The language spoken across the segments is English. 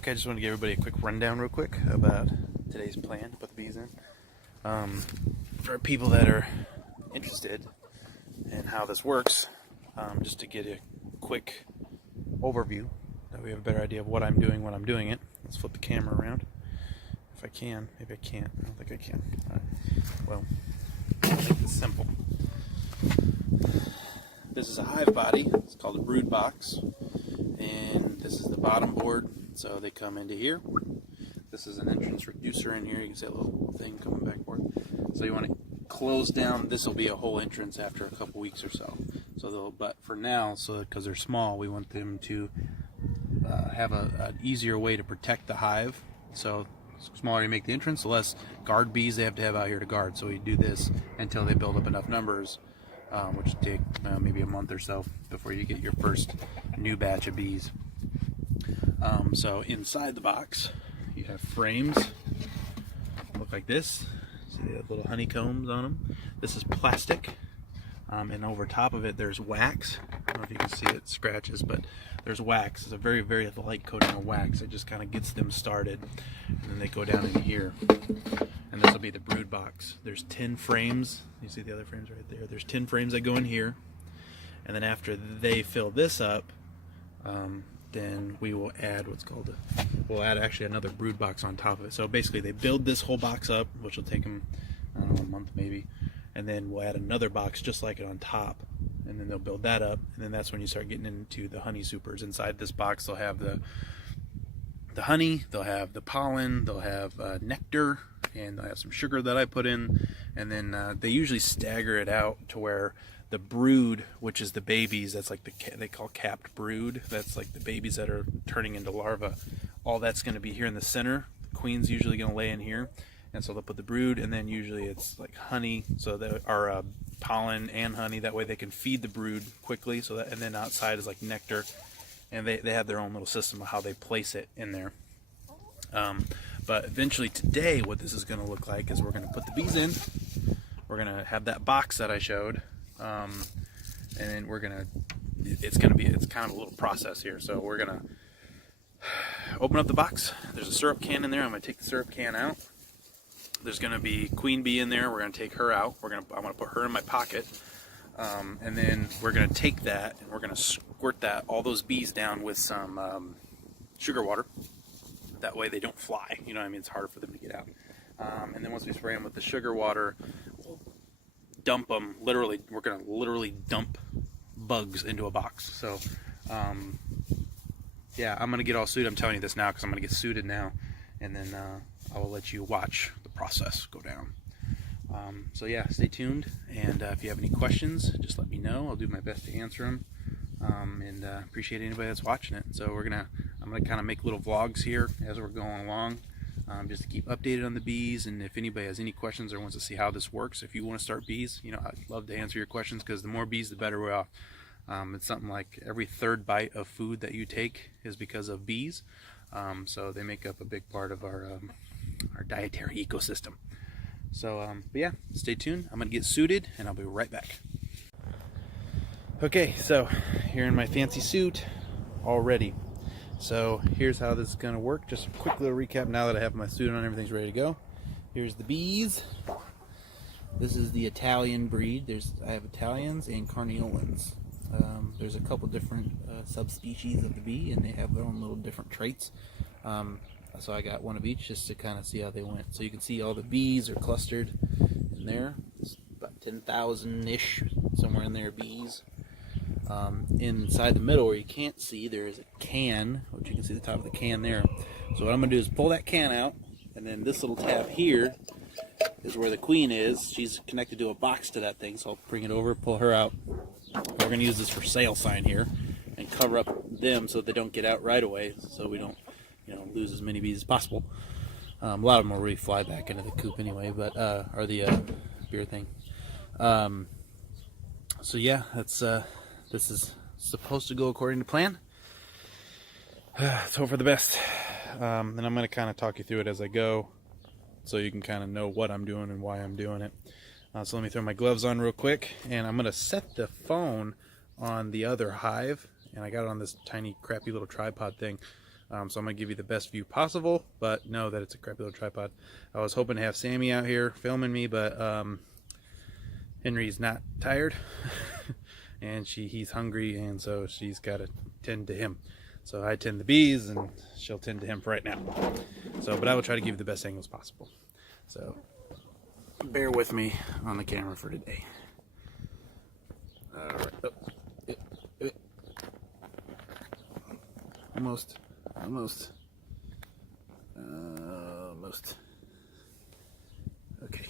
Okay, I just want to give everybody a quick rundown real quick about today's plan to put the bees in. For people that are interested in how this works, just to get a quick overview, that we have a better idea of what I'm doing when I'm doing it. Let's flip the camera around. If I can, maybe I can't. I don't think I can. All right. Well, I'll make this simple. This is a hive body. It's called a brood box. And this is the bottom board. So they come into here. This is an entrance reducer in here. You can see a little thing coming back forth. So you want to close down. This will be a whole entrance after a couple weeks or so. But for now, because they're small, we want them to have an easier way to protect the hive. So the smaller you make the entrance, the less guard bees they have to have out here to guard. So we do this until they build up enough numbers, which will take maybe a month or so before you get your first new batch of bees. So inside the box, you have frames, look like this. See they have little honeycombs on them. This is plastic, and over top of it there's wax. I don't know if you can see it, scratches, but there's wax. It's a very, very light coating of wax. It just kind of gets them started, and then they go down in here. And this will be the brood box. There's 10 frames. You see the other frames right there. There's 10 frames that go in here, and then after they fill this up, then we will add we'll add actually another brood box on top of it. So basically they build this whole box up, which will take them, I don't know, a month maybe, and then we'll add another box just like it on top, and then they'll build that up, and then that's when you start getting into the honey supers. Inside this box they'll have the honey, they'll have the pollen, they'll have nectar, and they'll have some sugar that I put in, and then they usually stagger it out to where the brood, which is the babies, that's like they call capped brood, that's like the babies that are turning into larvae, all that's going to be here in the center. The queen's usually going to lay in here, and so they'll put the brood, and then usually it's like honey, so there are pollen and honey, that way they can feed the brood quickly. So that, and then outside is like nectar, and they have their own little system of how they place it in there. But eventually today what this is going to look like is we're going to put the bees in, we're going to have that box that I showed, and then it's kind of a little process here. So we're going to open up the box. There's a syrup can in there. I'm going to take the syrup can out. There's going to be queen bee in there. We're going to take her out. I'm going to put her in my pocket. And then we're going to take that and we're going to squirt all those bees down with some sugar water. That way they don't fly. You know what I mean? It's harder for them to get out. And then once we spray them with the sugar water, we'll dump them. We're going to literally dump bugs into a box. So, yeah, I'm going to get all suited. I'm telling you this now because I'm going to get suited now. And then I will let you watch the process go down. So yeah, stay tuned, and if you have any questions, just let me know. I'll do my best to answer them, and appreciate anybody that's watching it. So I'm gonna kind of make little vlogs here as we're going along, just to keep updated on the bees. And if anybody has any questions or wants to see how this works, if you want to start bees, I'd love to answer your questions, because the more bees, the better we're off. It's something like every third bite of food that you take is because of bees, so they make up a big part of our dietary ecosystem. So, but yeah, stay tuned. I'm going to get suited, and I'll be right back. Okay, so here in my fancy suit, all ready. So here's how this is going to work. Just a quick little recap now that I have my suit on, everything's ready to go. Here's the bees. This is the Italian breed. I have Italians and Carniolans. There's a couple different subspecies of the bee, and they have their own little different traits. So I got one of each just to kind of see how they went. So you can see all the bees are clustered in there. It's about 10,000-ish, somewhere in there, bees. Inside the middle where you can't see, there is a can, which you can see the top of the can there. So what I'm going to do is pull that can out, and then this little tab here is where the queen is. She's connected to a box to that thing, so I'll bring it over, pull her out. We're going to use this for sale sign here and cover up them so they don't get out right away, so we don't lose as many bees as possible. A lot of them will really fly back into the coop anyway, but or the beer thing. So yeah, this is supposed to go according to plan. Let's hope for the best. And I'm going to kind of talk you through it as I go, so you can kind of know what I'm doing and why I'm doing it. So let me throw my gloves on real quick, and I'm going to set the phone on the other hive, and I got it on this tiny crappy little tripod thing. So I'm going to give you the best view possible, but know that it's a crappy little tripod. I was hoping to have Sammy out here filming me, but Henry's not tired, and he's hungry, and so she's got to tend to him. So I tend the bees, and she'll tend to him for right now. So, but I will try to give you the best angles possible. So bear with me on the camera for today. All right. Almost. Okay.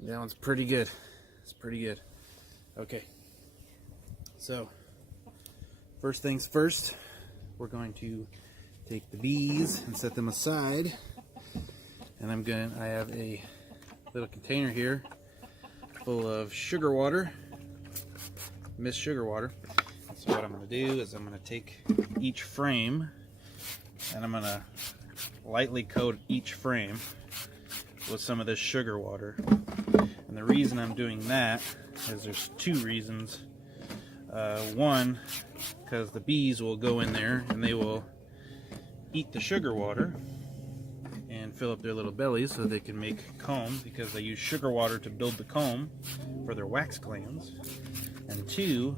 That one's pretty good. It's pretty good. Okay. So, first things first, we're going to take the bees and set them aside. And I have a little container here full of sugar water. Mist sugar water. So what I'm going to do is I'm going to take each frame and I'm going to lightly coat each frame with some of this sugar water. And the reason I'm doing that is there's two reasons. One, because the bees will go in there and they will eat the sugar water and fill up their little bellies so they can make comb, because they use sugar water to build the comb for their wax glands. And two,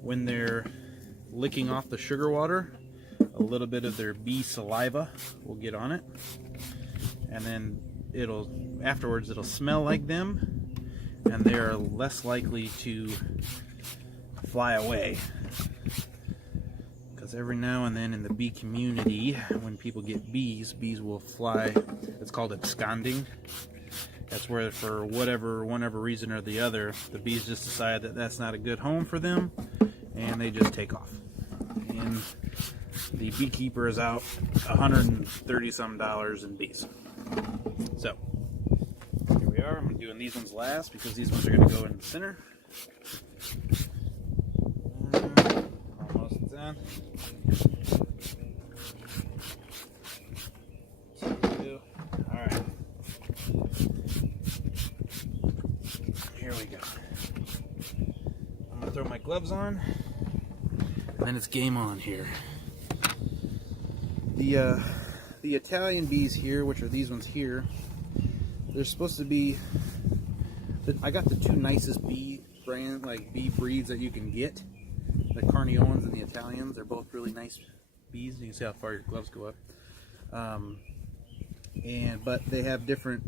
when they're licking off the sugar water, a little bit of their bee saliva will get on it, and then afterwards it'll smell like them, and they are less likely to fly away. Because every now and then in the bee community, when people get bees will fly. It's called absconding. That's where, for whatever reason or the other, the bees just decide that that's not a good home for them, and they just take off. And the beekeeper is out $130 in bees. So, here we are. I'm doing these ones last because these ones are going to go in the center. Almost done. Alright. Here we go. I'm going to throw my gloves on, and then it's game on here. The Italian bees here, which are these ones here, they're supposed to be, I got the two nicest bee breeds that you can get. The Carnioles and the Italians. They're both really nice bees. You can see how far your gloves go up. But they have different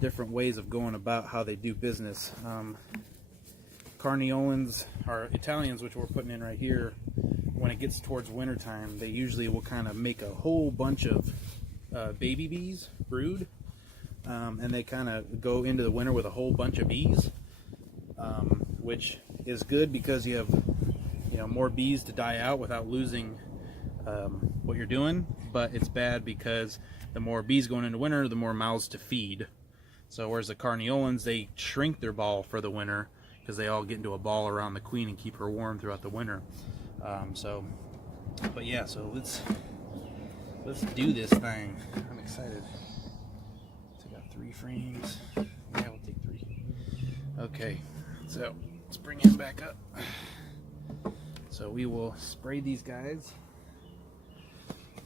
different ways of going about how they do business. Carniolans, or Italians, which we're putting in right here, when it gets towards wintertime, they usually will kind of make a whole bunch of baby bees, brood, and they kind of go into the winter with a whole bunch of bees, which is good because you have more bees to die out without losing what you're doing. But it's bad because the more bees going into winter, the more mouths to feed. So whereas the Carniolans, they shrink their ball for the winter because they all get into a ball around the queen and keep her warm throughout the winter. So let's do this thing. I'm excited. So I got 3 frames. Yeah, we'll take 3. Okay, so let's bring him back up. So we will spray these guys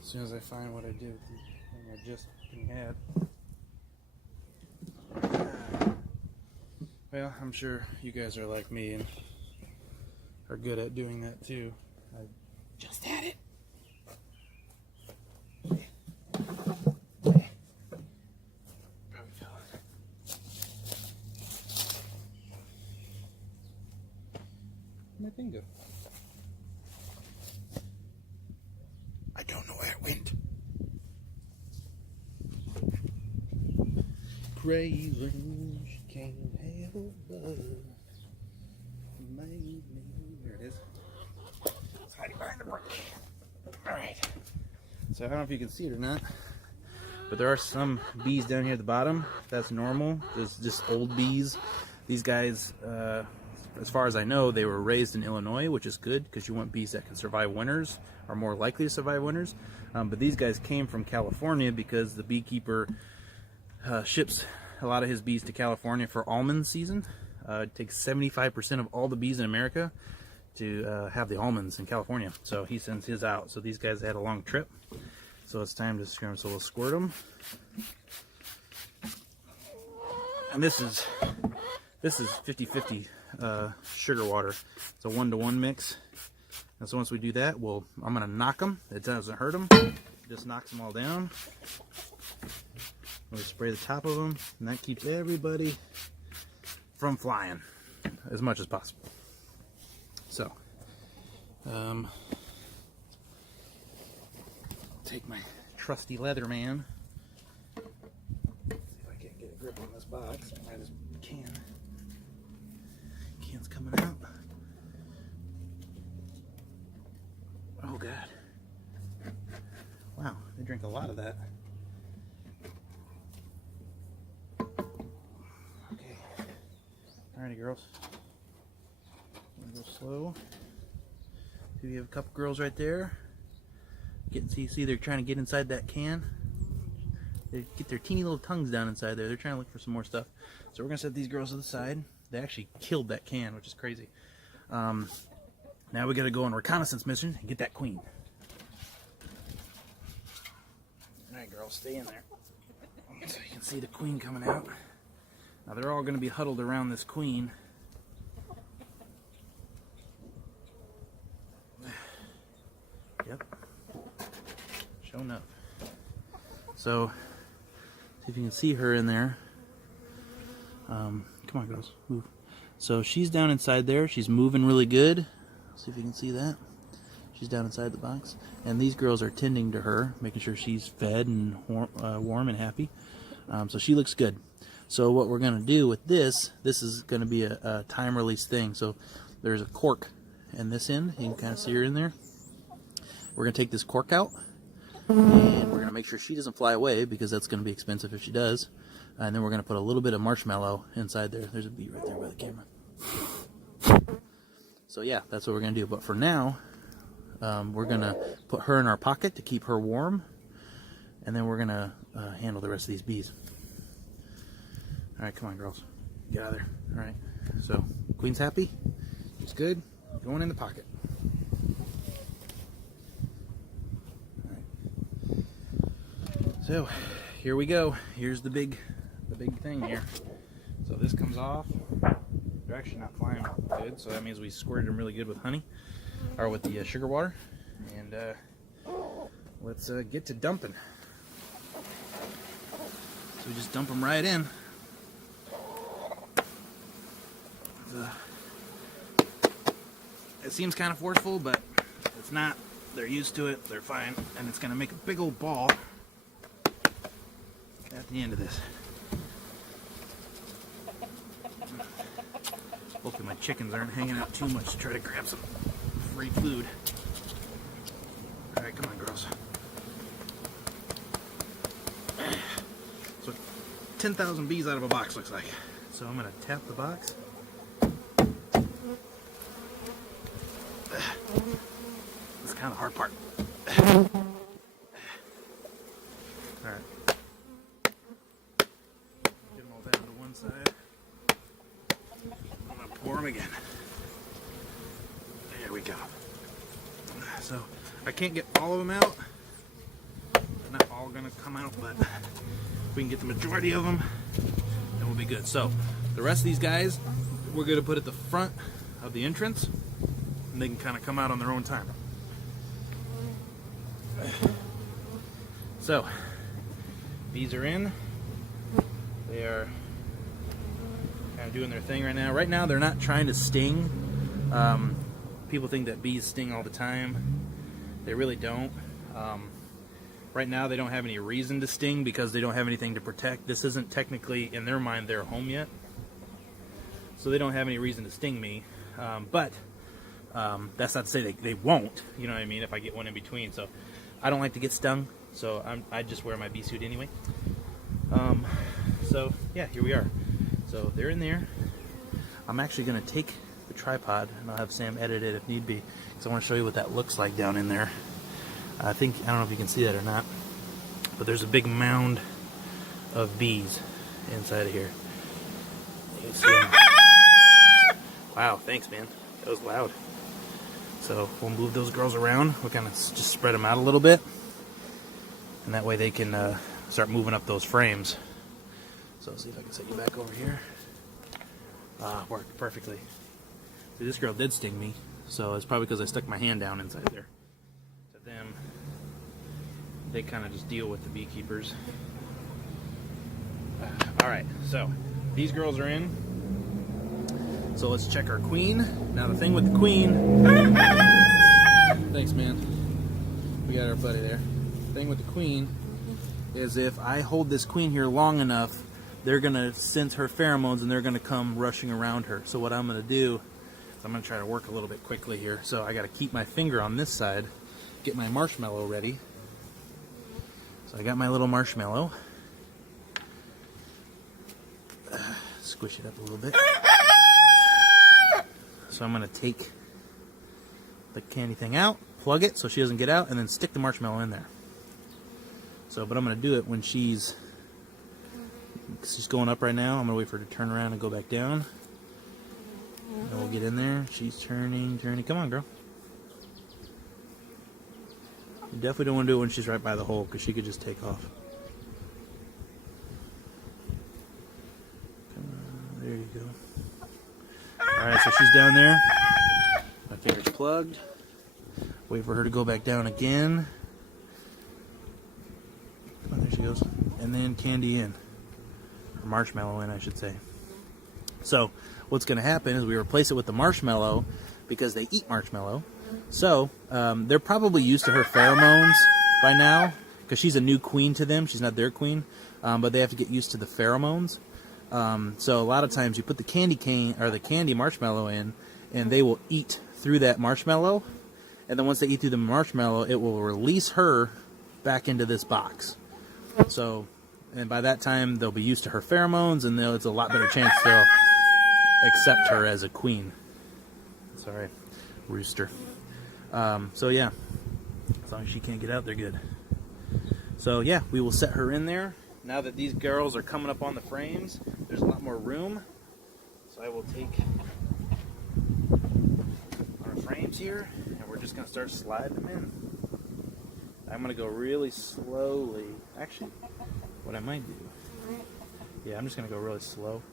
as soon as I find what I did with the thing I just had. Well, I'm sure you guys are like me and are good at doing that too. I just had it. Probably fell. My thing go? I don't know where it went. Craven, she can't help but make me. There it is. It's hiding behind the brick. Alright. So I don't know if you can see it or not, but there are some bees down here at the bottom. That's normal. There's just old bees. These guys, as far as I know, they were raised in Illinois, which is good because you want bees that can survive winters, are more likely to survive winters. But these guys came from California because the beekeeper ships a lot of his bees to California for almond season. It takes 75% of all the bees in America to have the almonds in California. So he sends his out. So these guys had a long trip. So it's time to scrim. So we'll squirt them. And this is 50-50 sugar water. It's a 1-to-1 mix. And so once we do that, I'm going to knock them. It doesn't hurt them. It just knocks them all down. We'll spray the top of them, and that keeps everybody from flying as much as possible. So, take my trusty Leatherman. See if I can't get a grip on this box. I just can. Can's coming out. Oh God! Wow, they drink a lot of that. Okay. Alrighty, girls. I'm gonna go slow. So you have a couple girls right there. See, they're trying to get inside that can. They get their teeny little tongues down inside there. They're trying to look for some more stuff. So we're gonna set these girls to the side. They actually killed that can, which is crazy. Now we gotta go on a reconnaissance mission and get that queen. Alright, girls, stay in there. So you can see the queen coming out. Now they're all gonna be huddled around this queen. Yep. Show enough. So, see if you can see her in there. Come on, girls, move. So she's down inside there. She's moving really good. See if you can see that. She's down inside the box. And these girls are tending to her, making sure she's fed and warm and happy. So she looks good. So what we're going to do with this is going to be a time release thing. So there's a cork in this end. You can kind of see her in there. We're going to take this cork out. And we're going to make sure she doesn't fly away, because that's going to be expensive if she does. And then we're going to put a little bit of marshmallow inside there. There's a bee right there by the camera. So yeah, that's what we're going to do. But for now, we're going to put her in our pocket to keep her warm. And then we're going to handle the rest of these bees. Alright, come on, girls. Get out of there. Alright, so queen's happy. She's good. Going in the pocket. So here we go. Here's the big thing here. So this comes off. They're actually not flying good, so that means we squirted them really good with honey, or with the sugar water. And let's get to dumping. So we just dump them right in. It seems kind of forceful, but it's not. They're used to it. They're fine, and it's going to make a big old ball at the end of this. Hopefully my chickens aren't hanging out too much to try to grab some free food. Alright, come on, girls. So 10,000 bees out of a box looks like. So I'm going to tap the box. That's kind of the hard part. Alright. Get them all down to one side. I'm going to pour them again. There we go. So, I can't get all of them out. They're not all going to come out, but if we can get the majority of them, then we'll be good. So, the rest of these guys, we're going to put at the front of the entrance, and they can kind of come out on their own time. So, bees are in. They are kind of doing their thing right now. Right now, they're not trying to sting. People think that bees sting all the time. They really don't. Right now, they don't have any reason to sting because they don't have anything to protect. This isn't technically, in their mind, their home yet. So they don't have any reason to sting me. But that's not to say they won't. You know what I mean? If I get one in between. So I don't like to get stung. So I just wear my bee suit anyway. So yeah, here we are. So they're in there. I'm actually going to take the tripod and I'll have Sam edit it if need be, because I want to show you what that looks like down in there. I don't know if you can see that or not, but there's a big mound of bees inside of here. You can see them. Thanks, man. That was loud. So we'll move those girls around. We're gonna just spread them out a little bit, and that way they can start moving up those frames. So let's see if I can set you back over here. Worked perfectly. See, this girl did sting me, so it's probably because I stuck my hand down inside there. To them, they kind of just deal with the beekeepers. Alright, so these girls are in. So let's check our queen. Now the thing with the queen... Thanks, man. We got our buddy there. The thing with the queen is if I hold this queen here long enough, they're going to sense her pheromones and they're going to come rushing around her. So what I'm going to do is I'm going to try to work a little bit quickly here. So I got to keep my finger on this side, get my marshmallow ready. So I got my little marshmallow. Squish it up a little bit. So I'm going to take the candy thing out, plug it so she doesn't get out, and then stick the marshmallow in there. So, but I'm going to do it when she's going up right now. I'm going to wait for her to turn around and go back down. And we'll get in there. She's turning. Come on, girl. You definitely don't want to do it when she's right by the hole, because she could just take off. Come on, there you go. Alright, so she's down there. My finger's plugged. Wait for her to go back down again. Come on, there she goes. And then candy in. Or marshmallow in, I should say. So, what's going to happen is we replace it with the marshmallow because they eat marshmallow. So, they're probably used to her pheromones by now because she's a new queen to them. She's not their queen. But they have to get used to the pheromones. So a lot of times you put the candy cane or the candy marshmallow in, and they will eat through that marshmallow, and then once they eat through the marshmallow, it will release her back into this box. So, and by that time they'll be used to her pheromones, and it's a lot better chance they'll accept her as a queen. Sorry, rooster. So yeah, as long as she can't get out, they're good. So yeah, we will set her in there. Now that these girls are coming up on the frames, there's a lot more room. So I will take our frames here, and we're just going to start sliding them in. I'm going to go really slowly. Actually, what I might do, yeah, I'm just going to go really slow.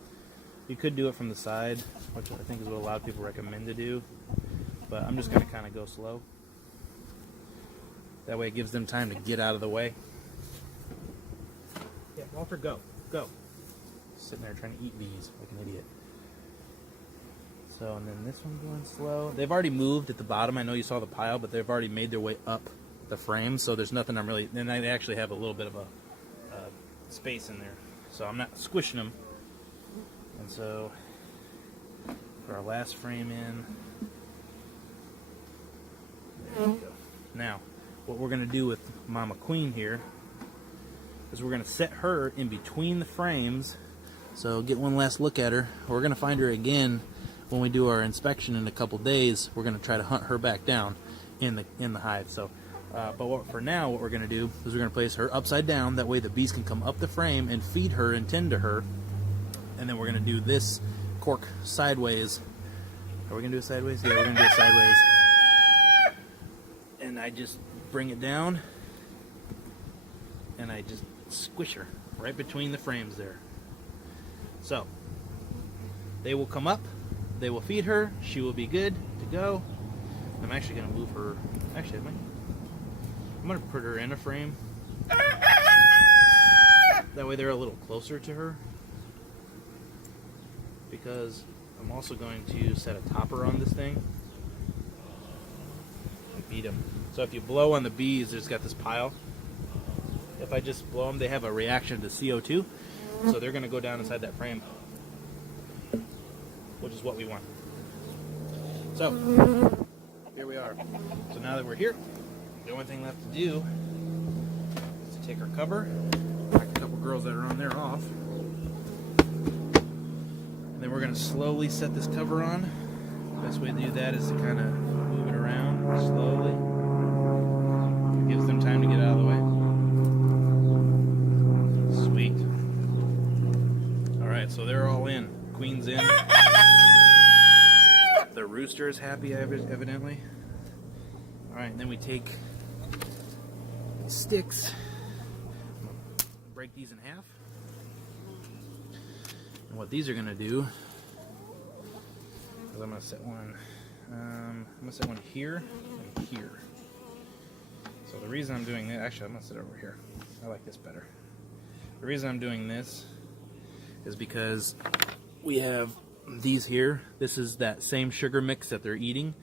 You could do it from the side, which I think is what a lot of people recommend to do. But I'm just going to kind of go slow. That way it gives them time to get out of the way. Yeah, Walter, go. Go. Sitting there trying to eat bees like an idiot. So, and then this one going slow. They've already moved at the bottom. I know you saw the pile, but they've already made their way up the frame. So there's nothing I'm really... And they actually have a little bit of a space in there. So I'm not squishing them. And so, put our last frame in. There we go. Now, what we're going to do with Mama Queen here is we're going to set her in between the frames. So get one last look at her. We're going to find her again when we do our inspection in a couple days. We're going to try to hunt her back down in the hive. So, but for now, what we're going to do is we're going to place her upside down. That way the bees can come up the frame and feed her and tend to her. And then we're going to do this cork sideways. Are we going to do it sideways? Yeah, we're going to do it sideways. And I just bring it down, and I just squish her right between the frames there. So, they will come up, they will feed her, she will be good to go. I'm actually going to move her, actually I'm going to put her in a frame. That way they're a little closer to her. Because I'm also going to set a topper on this thing. And feed them. So if you blow on the bees, there's got this pile. If I just blow them, they have a reaction to CO2. So they're going to go down inside that frame. Which is what we want. So, here we are. So now that we're here, the only thing left to do is to take our cover, knock a couple girls that are on there off. And then we're going to slowly set this cover on. The best way to do that is to kind of move it around slowly. It gives them time to get out of the way. Sweet. Alright, so they're all in. Queen's in. the rooster is happy, evidently. All right, and then we take these sticks, break these in half. And what these are gonna do is I'm gonna set one here and here. So the reason I'm doing that, actually I'm gonna sit over here. I like this better. The reason I'm doing this is because we have these here. This is that same sugar mix that they're eating.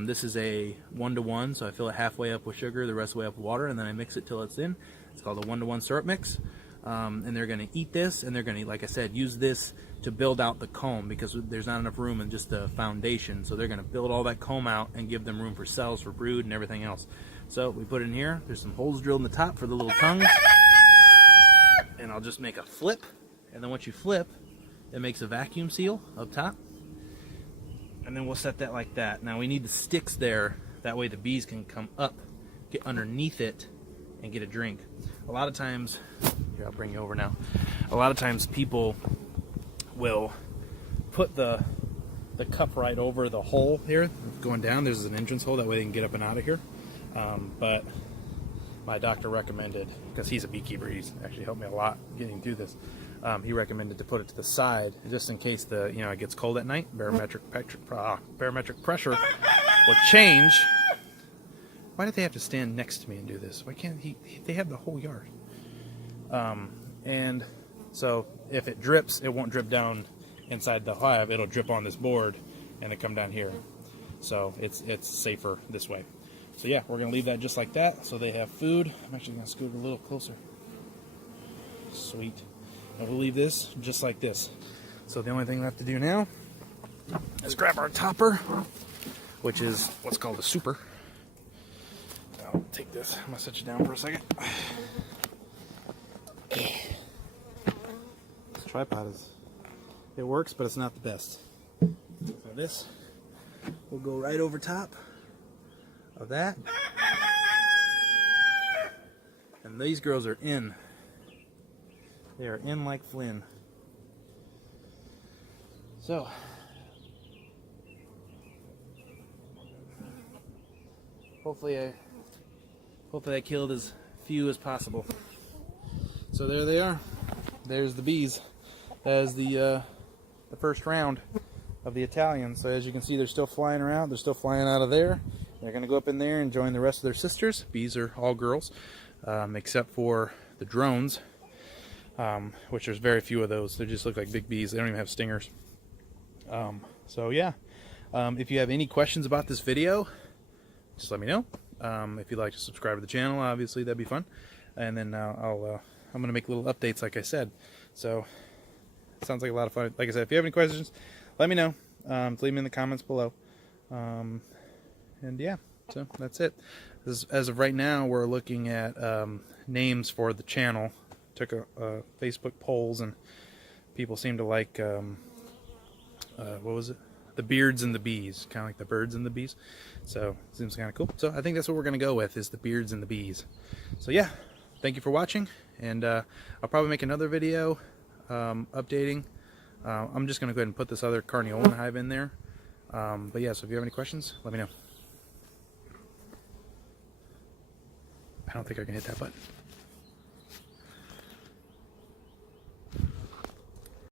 This is a 1-to-1, so I fill it halfway up with sugar, the rest of the way up with water, and then I mix it till it's in. It's called a 1-to-1 syrup mix. And they're going to eat this, and they're going to, like I said, use this to build out the comb, because there's not enough room in just the foundation. So they're going to build all that comb out and give them room for cells, for brood, and everything else. So we put it in here. There's some holes drilled in the top for the little tongues. And I'll just make a flip. And then once you flip, it makes a vacuum seal up top. And then we'll set that like that. Now we need the sticks there. That way the bees can come up, get underneath it, and get a drink. A lot of times, here, I'll bring you over now. A lot of times people will put the cup right over the hole here going down. There's an entrance hole, that way they can get up and out of here. But my doctor recommended, because he's a beekeeper, he's actually helped me a lot getting through this. He recommended to put it to the side, just in case it gets cold at night. Barometric pressure will change. Why did they have to stand next to me and do this? Why can't they have the whole yard? And so if it drips, it won't drip down inside the hive. It'll drip on this board and it come down here. So it's safer this way. So yeah, we're gonna leave that just like that. So they have food. I'm actually gonna scoot a little closer. Sweet. And we'll leave this just like this. So the only thing we have to do now is grab our topper, which is what's called a super. I'll take this. I'm gonna set you down for a second. This tripod it works, but it's not the best. So this will go right over top of that. And these girls are in. They are in like Flynn. So hopefully I killed as few as possible. So there they are. There's the bees. That is the first round of the Italians. So as you can see, they're still flying around. They're still flying out of there. They're going to go up in there and join the rest of their sisters. Bees are all girls, except for the drones, which there's very few of those. They just look like big bees. They don't even have stingers. So yeah, if you have any questions about this video, just let me know. If you'd like to subscribe to the channel, obviously that'd be fun. And then I'm gonna make little updates, like I said. So it sounds like a lot of fun. Like I said, if you have any questions, let me know. Leave them in the comments below. And yeah, so that's it. As of right now, we're looking at names for the channel. Took a Facebook polls, and people seem to like what was it? The Beards and the Bees, kind of like the birds and the bees. So it seems kind of cool. So I think that's what we're gonna go with, is the Beards and the Bees. So yeah, thank you for watching, and I'll probably make another video updating. I'm just gonna go ahead and put this other Carniolan hive in there. But yeah, so if you have any questions, let me know. I don't think I can hit that button.